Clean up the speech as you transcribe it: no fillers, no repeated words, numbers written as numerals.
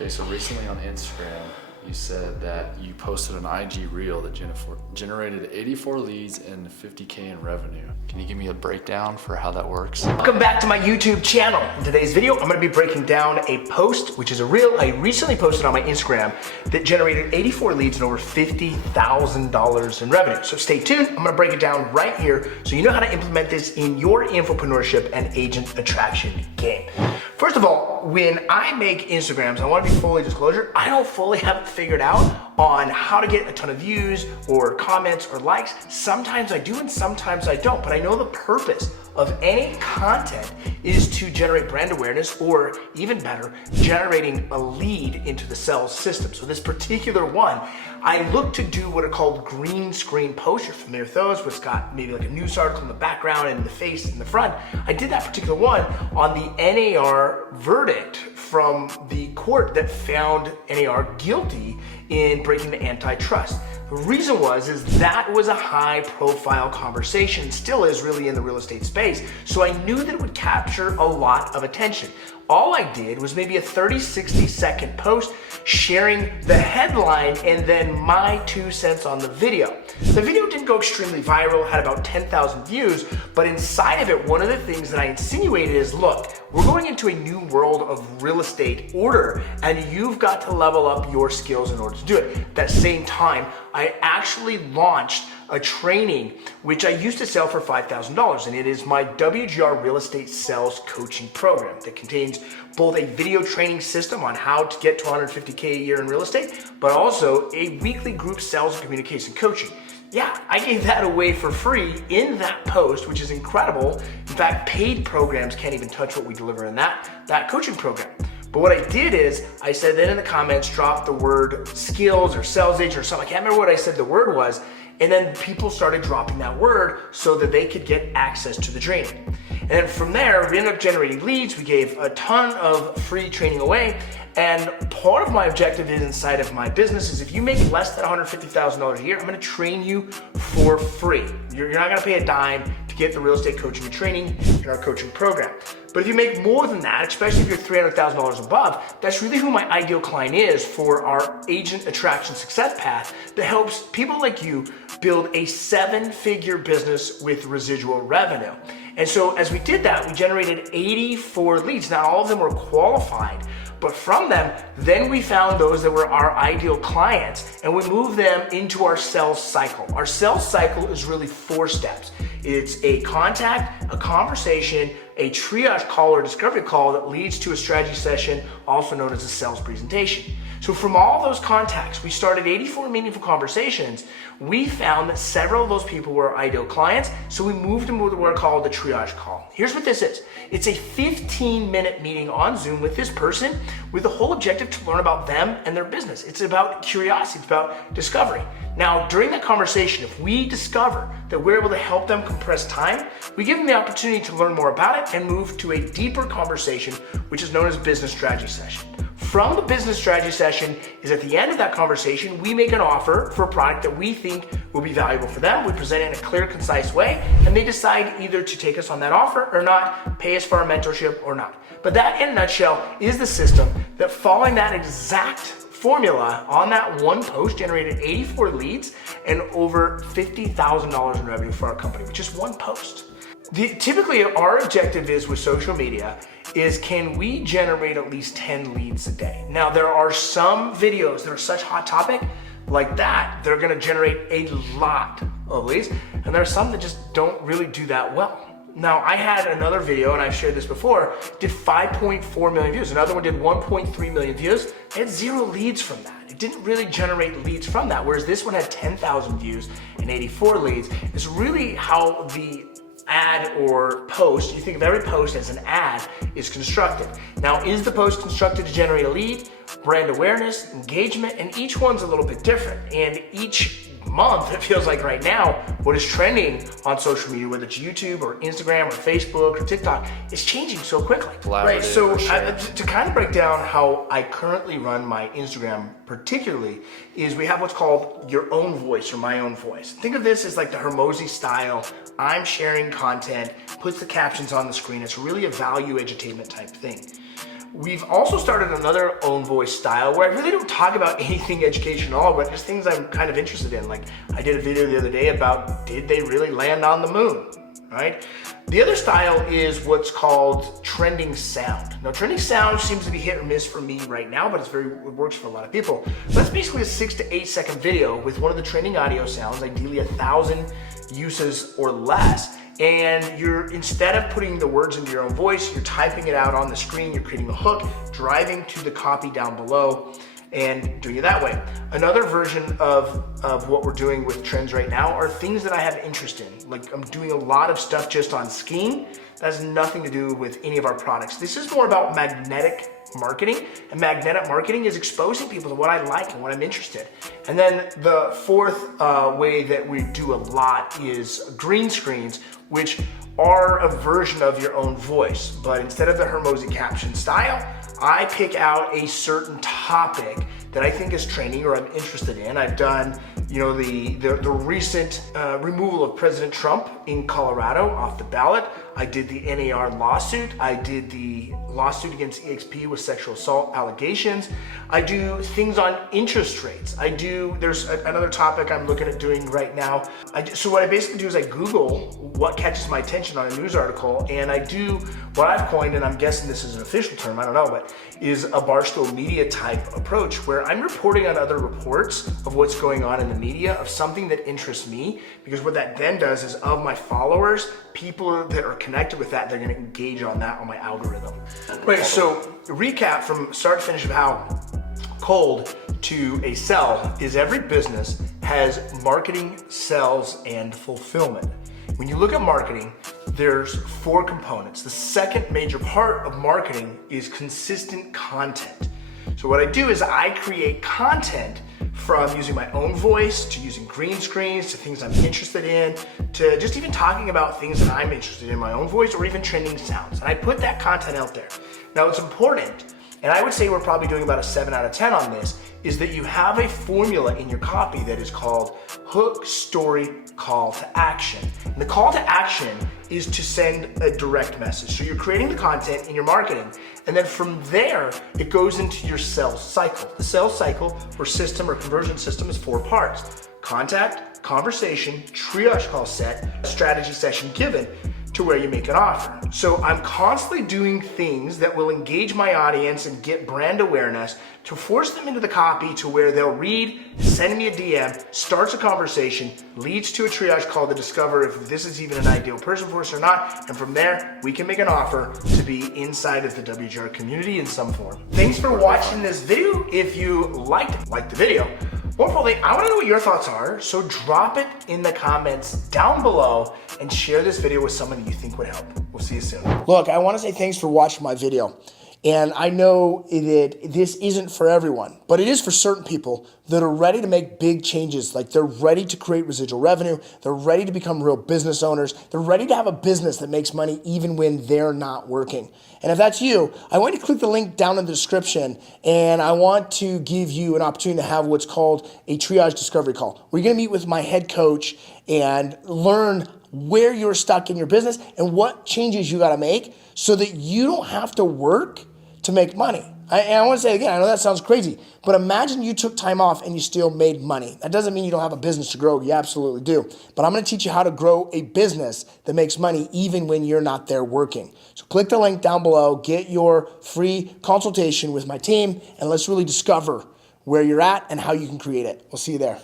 Okay, so recently on Instagram, you said that you posted an IG reel that generated 84 leads and 50K in revenue. Can you give me a breakdown for how that works? Welcome back to my YouTube channel. In today's video, I'm gonna be breaking down a post, which is a reel I recently posted on my Instagram that generated 84 leads and over $50,000 in revenue. So stay tuned, I'm gonna break it down right here so you know how to implement this in your infopreneurship and agent attraction game. First of all, when I make Instagrams, I wanna be fully disclosure, I don't fully have it figured out on how to get a ton of views or comments or likes. Sometimes I do and sometimes I don't, but I know the purpose of any content is to generate brand awareness, or even better, generating a lead into the sales system. So this particular one, I look to do what are called green screen posts. You're familiar with those, where it's got maybe like a news article in the background and the face in the front. I did that particular one on the NAR verdict from the court that found NAR guilty in breaking the antitrust. The reason is that was a high profile conversation, still is really in the real estate space. So I knew that it would capture a lot of attention. All I did was maybe a 30-60 second post sharing the headline and then my 2 cents on the video. The video didn't go extremely viral, had about 10,000 views, but inside of it, one of the things that I insinuated is, look, we're going into a new world of real estate order, and you've got to level up your skills in order to do it. At that same time, I actually launched a training which I used to sell for $5,000, and it is my WGR Real Estate Sales Coaching Program that contains both a video training system on how to get to 150K a year in real estate, but also a weekly group sales and communication coaching. Yeah, I gave that away for free in that post, which is incredible. In fact, paid programs can't even touch what we deliver in that coaching program. But what I did is, I said then in the comments, drop the word skills or sales agent or something. I can't remember what I said the word was. And then people started dropping that word so that they could get access to the training. And then from there, we ended up generating leads. We gave a ton of free training away. And part of my objective is inside of my business is if you make less than $150,000 a year, I'm gonna train you for free. You're not gonna pay a dime to get the real estate coaching and training in our coaching program. But if you make more than that, especially if you're $300,000 above, that's really who my ideal client is for our agent attraction success path that helps people like you build a 7-figure business with residual revenue. And so as we did that, we generated 84 leads. Not all of them were qualified, but from them, then we found those that were our ideal clients and we moved them into our sales cycle. Our sales cycle is really 4 steps. It's a contact, a conversation, a triage call or discovery call that leads to a strategy session, also known as a sales presentation. So from all those contacts, we started 84 meaningful conversations. We found that several of those people were our ideal clients, so we moved them to what are called the triage call. Here's what this is. It's a 15-minute meeting on Zoom with this person with the whole objective to learn about them and their business. It's about curiosity, it's about discovery. Now, during that conversation, if we discover that we're able to help them compress time, we give them the opportunity to learn more about it and move to a deeper conversation, which is known as business strategy session. From the business strategy session is at the end of that conversation, we make an offer for a product that we think will be valuable for them. We present it in a clear, concise way, and they decide either to take us on that offer or not, pay us for our mentorship or not. But that, in a nutshell, is the system that, following that exact formula on that one post, generated 84 leads and over $50,000 in revenue for our company with just one post. Typically, our objective is with social media is, can we generate at least 10 leads a day? Now, there are some videos that are such hot topic like that, they're gonna generate a lot of leads, and there are some that just don't really do that well. Now, I had another video, and I've shared this before, did 5.4 million views. Another one did 1.3 million views. I had 0 leads from that. It didn't really generate leads from that, whereas this one had 10,000 views and 84 leads. It's really how the ad or post, you think of every post as an ad, is constructed. Now, is the post constructed to generate a lead, brand awareness, engagement? And each one's a little bit different. And each month, it feels like right now, what is trending on social media, whether it's YouTube or Instagram or Facebook or TikTok, is changing so quickly. Right, so to kind of break down how I currently run my Instagram particularly, is we have what's called your own voice or my own voice. Think of this as like the Hermosi style. I'm sharing content, puts the captions on the screen. It's really a value edutainment type thing. We've also started another own voice style where I really don't talk about anything educational at all, but just things I'm kind of interested in. Like I did a video the other day about, did they really land on the moon, right? The other style is what's called trending sound. Now, trending sound seems to be hit or miss for me right now, but it works for a lot of people. That's basically a 6 to 8 second video with one of the trending audio sounds, ideally 1,000 uses or less. And instead of putting the words into your own voice, you're typing it out on the screen, you're creating a hook, driving to the copy down below, and doing it that way. Another version of what we're doing with trends right now are things that I have interest in. Like I'm doing a lot of stuff just on skiing. That has nothing to do with any of our products. This is more about magnetic marketing, and magnetic marketing is exposing people to what I like and what I'm interested. And then the fourth way that we do a lot is green screens, which are a version of your own voice. But instead of the Hermosi caption style, I pick out a certain topic that I think is trending or I'm interested in. I've done, the recent removal of President Trump in Colorado off the ballot. I did the NAR lawsuit. I did the lawsuit against EXP with sexual assault allegations. I do things on interest rates. There's another topic I'm looking at doing right now. So what I basically do is I Google what catches my attention on a news article, and I do what I've coined, and I'm guessing this is an official term, I don't know, but is a Barstool Media type approach where I'm reporting on other reports of what's going on in the media of something that interests me, because what that then does is of my followers, people that are connected with that, they're gonna engage on that on my algorithm. Right, so recap from start to finish of how cold to a sell is every business has marketing, sales, and fulfillment. When you look at marketing, there's 4 components. The second major part of marketing is consistent content. So what I do is I create content from using my own voice to using green screens to things I'm interested in to just even talking about things that I'm interested in my own voice or even trending sounds. And I put that content out there. Now it's important, and I would say we're probably doing about a 7 out of 10 on this, is that you have a formula in your copy that is called hook, story, call to action. And the call to action is to send a direct message. So you're creating the content in your marketing, and then from there, it goes into your sales cycle. The sales cycle or system or conversion system is 4 parts: contact, conversation, triage call set, strategy session given, to where you make an offer. So I'm constantly doing things that will engage my audience and get brand awareness to force them into the copy to where they'll read, send me a DM, starts a conversation, leads to a triage call to discover if this is even an ideal person for us or not. And from there, we can make an offer to be inside of the WGR community in some form. Thanks for watching this video. If you liked the video, more importantly, I want to know what your thoughts are, so drop it in the comments down below and share this video with someone that you think would help. We'll see you soon. Look, I want to say thanks for watching my video. And I know that this isn't for everyone, but it is for certain people that are ready to make big changes. Like they're ready to create residual revenue. They're ready to become real business owners. They're ready to have a business that makes money even when they're not working. And if that's you, I want you to click the link down in the description, and I want to give you an opportunity to have what's called a triage discovery call. We're going to meet with my head coach and learn where you're stuck in your business and what changes you got to make so that you don't have to work to make money. I want to say again, I know that sounds crazy, but imagine you took time off and you still made money. That doesn't mean you don't have a business to grow. You absolutely do. But I'm going to teach you how to grow a business that makes money even when you're not there working. So click the link down below, get your free consultation with my team, and let's really discover where you're at and how you can create it. We'll see you there.